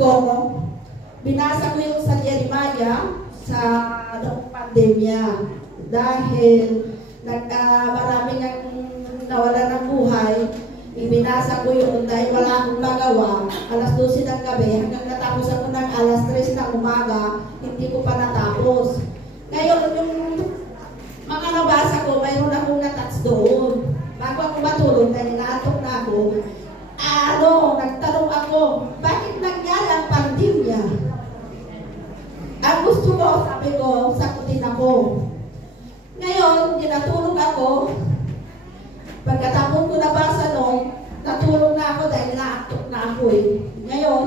ko, binasa ko yung sa Jeremiah sa pandemya. Dahil maraming ang nawala ng buhay, ibinasa ko yun dahil wala akong magawa. Alas 12 ng gabi, hanggang natapos ako ng alas 3 ng umaga, hindi ko pa natapos. Ngayon, yung mga nabasa ko, mayroon akong natouch doon. Bago ako matulog, dahil naatok na ako, nagtanong ako, bakit nangyari ang pandemya? Ang gusto ko, sabi ko, sakutin ako. Ngayon, natulog ako. Pagkatapos ko nabasa noon, natulog na ako dahil naatok na ako eh. Ngayon,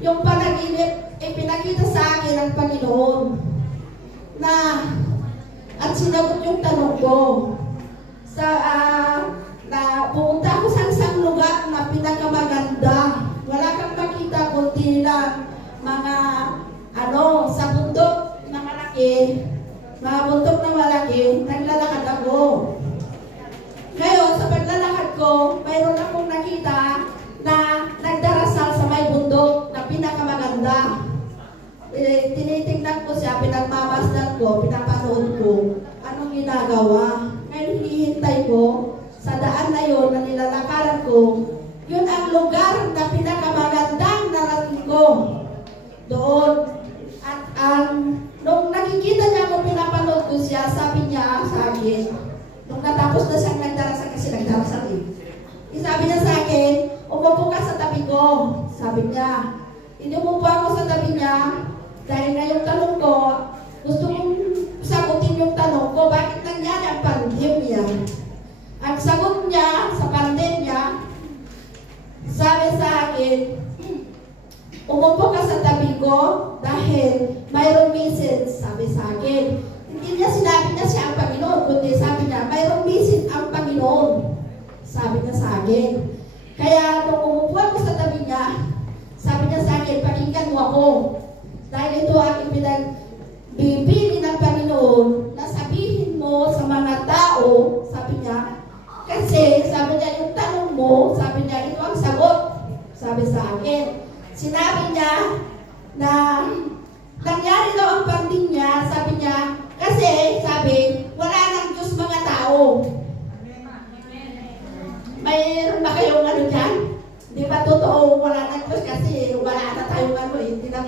yung panaginip, pinakita sa akin ng Panginoon na at sinagot yung tanong ko. Na pumunta ako sa isang lugar na pinakamaganda. Wala kang makita kundi lang mga sa bundok na malaki, mga bundok na malaki, naglalakad ako. Ngayon, sa paglalakad ko, mayroon akong nakita na nagdarasal sa may bundok na pinakamaganda. Tinitingnan ko siya, pinagmamasdan ko, pinapanood ko, anong ginagawa. Ngayon, hinihintay ko, sa daan na yun na nilalakaran ko, yun ang lugar na pinakamagandang narating ko. Doon. At nung nakikita niya ako, pinapanood ko siya, sabi niya sa akin, nung natapos na siyang nagdarasal, kasi nagdarasal eh. Sabi niya sa akin, umupo ka sa tabi ko. Sabi niya, hindi umupo ako sa tabi niya, dahil ngayong tanong ko, gusto kong sagutin yung tanong ko, bakit nangyari ang pandemya? Ang sagot niya sa pandemya, sabi sa akin, umupo ka sa tabi ko dahil mayroong message, sabi sa akin. Hindi niya sinabi niya siya ang Panginoon, kundi sabi niya, mayroong message ang Panginoon, sabi niya sa akin. Kaya nung umupo ako sa tabi niya, sabi niya sa akin, pakinggan mo ako. Dahil ito aking pinagbibili ng Panginoon na sabihin mo sa mga tao, sabi niya, kasi sabi niya, yung tanong mo, sabi niya, ito ang sagot, sabi sa akin. Sinabi niya na nangyari daw ang pandemya, sabi niya, kasi sabi, wala nang Diyos mga tao. Mayroon ba kayong ano dyan? Di ba totoo wala nang Diyos kasi wala na tayong ano, hindi na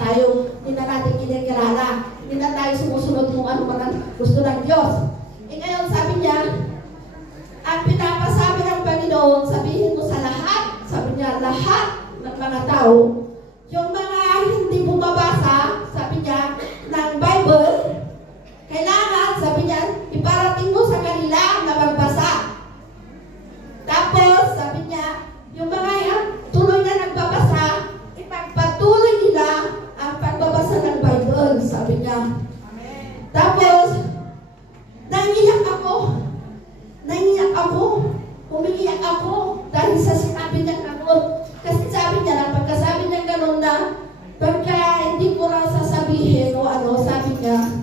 natin kinakilala. Hindi na tayo sumusunod kung ano man gusto ng Diyos. Ngayon sabi niya, ang pinapasabi ng Panginoon, sabihin mo sa lahat, sabi niya, lahat ng mga tao, yung mga hindi bumabasa, sabi niya, ng Bible, kailangan, sabi niya, iparating mo sa kanila na magbasa. Tapos, sabi niya, yung mga tuloy na nagbabasa, ipagpatuloy nila ang pagbabasa ng Bible, sabi niya. Amen. Tapos, nangiyak ako, umiiyak ako, dahil sa sinabi niya gano'n. Kasi sabi niya na, pagkasabi niya gano'n na, pagka hindi ko lang sasabihin o ano, sabi niya,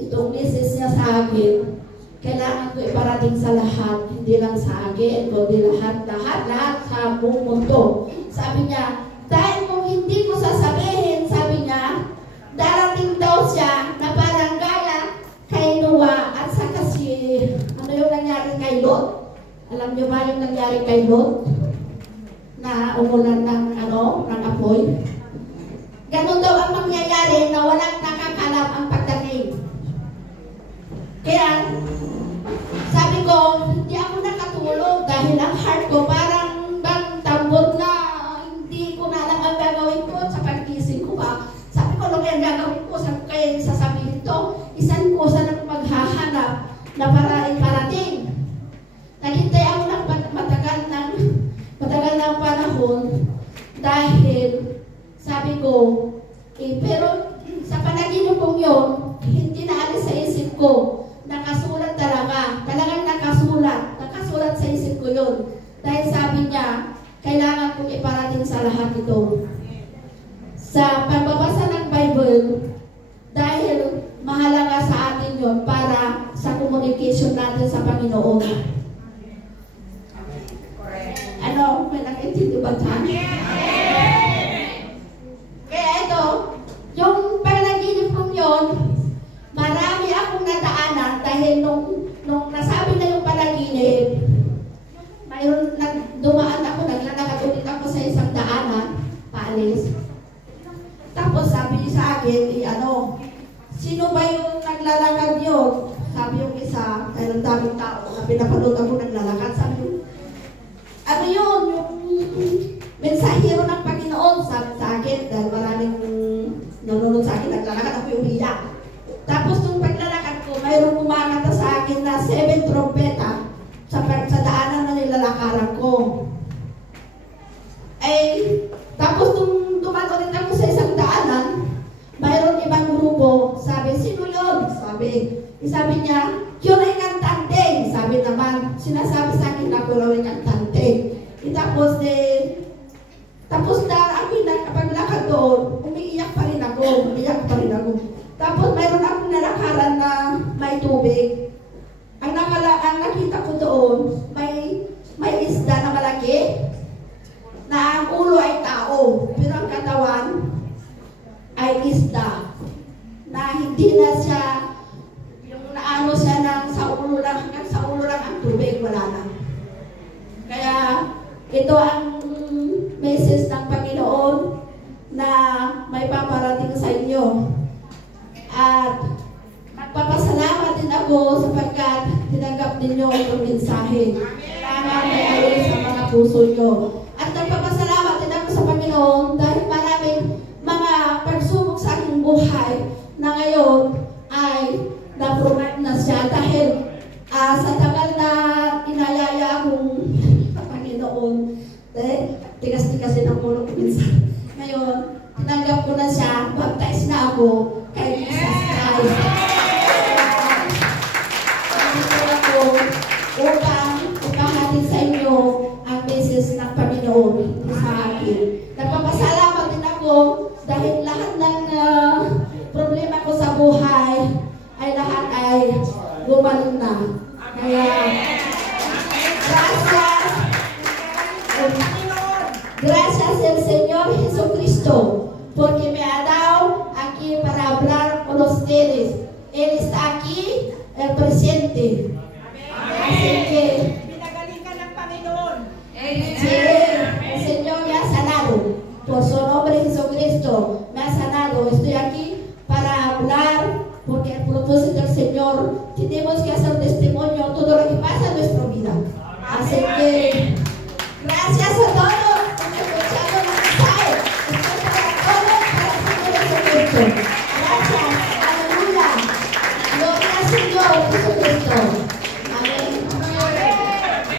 itong message niya sa akin, kailangan ko iparating sa lahat, hindi lang sa akin, kundi lahat sa buong mundo. Sabi niya, dahil kung hindi ko sasabihin, sabi niya, darating daw siya na parang gaya kay Noah at saka ano yung nangyari kay Lot? Alam niyo ba yung nangyari kay Lot? Na umulan ng apoy? Ganun daw ang mangyayari na walang nakakalam ang pagdating. Kaya, sabi ko, hindi ako nakatulog dahil ang heart ko parang tambot na hindi ko na alam ang gagawin ko sa pag-isip ko ba. Sabi ko, ano kaya gagawin ko? Saan ko kaya sasabihin to? Isan ko saan ako maghahanap na parating. Naghintay ako ng matagal ng panahon dahil sabi ko, pero sa panaginip kong yun, hindi na alis sa isip ko. Nakasulat talagang nakasulat sa isip ko yun. Dahil sabi niya, kailangan kong iparating sa lahat ito. Sa pagbabasa ng Bible, dahil mahalaga sa atin yun para sa communication natin sa Panginoon. Ano? May nakintindi ba dyan? Dahil nung nasabi na yung panaginip, mayroon dumaan ako, naglalakad ulit ako sa isang daanan, paalis. Tapos sabi niya sa akin, sino ba yung naglalakad yun? Sabi yung isa, dahil ang daming tao, na pinapanood ako naglalakad, sabi yung, ano yun? Yung mensahero ng Panginoon, sabi sa akin, dahil maraming nanonood sa akin, naglalakad ako yung umiyak. Tapos nung paglalakad ko, mayroong kumakanta sa akin na 7 trompeta sa daanan na nilalakaran ko. Tapos nung dumaan ulit ako sa isang daanan, mayroon ibang grupo, sabi, sino yun? Sabi niya, yun ay kantante. Sabi naman, sinasabi sa akin na ako raw ay kantante. Tapos na ako nakapaglakad doon, umiiyak pa rin ako. Tapos mayroon akong nalakaran na may tubig. Ang nakita ko doon, may isda na malaki, na ang ulo ay tao, pero ang katawan ay isda. Na hindi na siya, yung naano siya sa ulo lang, hanggang sa ulo lang ang tubig, wala na. Kaya ito ang message ng Panginoon na may paparating sa inyo. At magpapasalamat din ako sapagkat tinanggap ninyo itong mensahe. Kailangan may ayon sa mga puso nyo. At nagpapasalamat din ako sa Panginoon dahil maraming mga pagsubok sa aking buhay na ngayon ay na-provide na siya dahil sa tagal na inayaya akong sa Panginoon, tigas-tigas din ang ulo ko minsan. Ngayon, tinanggap ko na siya, baptize na ako kay Jesus Christ. Nandito ako upang ipahatid sa inyo ang message ng Panginoon sa akin. Nagpapasalamat din ako dahil lahat ng problema ko sa buhay ay lahat ay gumaling na. Kaya, gracias al Señor Jesucristo, porque me ha dado aquí para hablar con ustedes. Él está aquí, el presente. Así que, sí, el Señor me ha sanado. Por su nombre Jesucristo me ha sanado. Estoy aquí para hablar, porque el propósito del Señor tenemos que hacer testimonio de todo lo que pasa en nuestra vida. Así que, gracias a todos. Gracias, aleluya, gloria al Señor Jesucristo.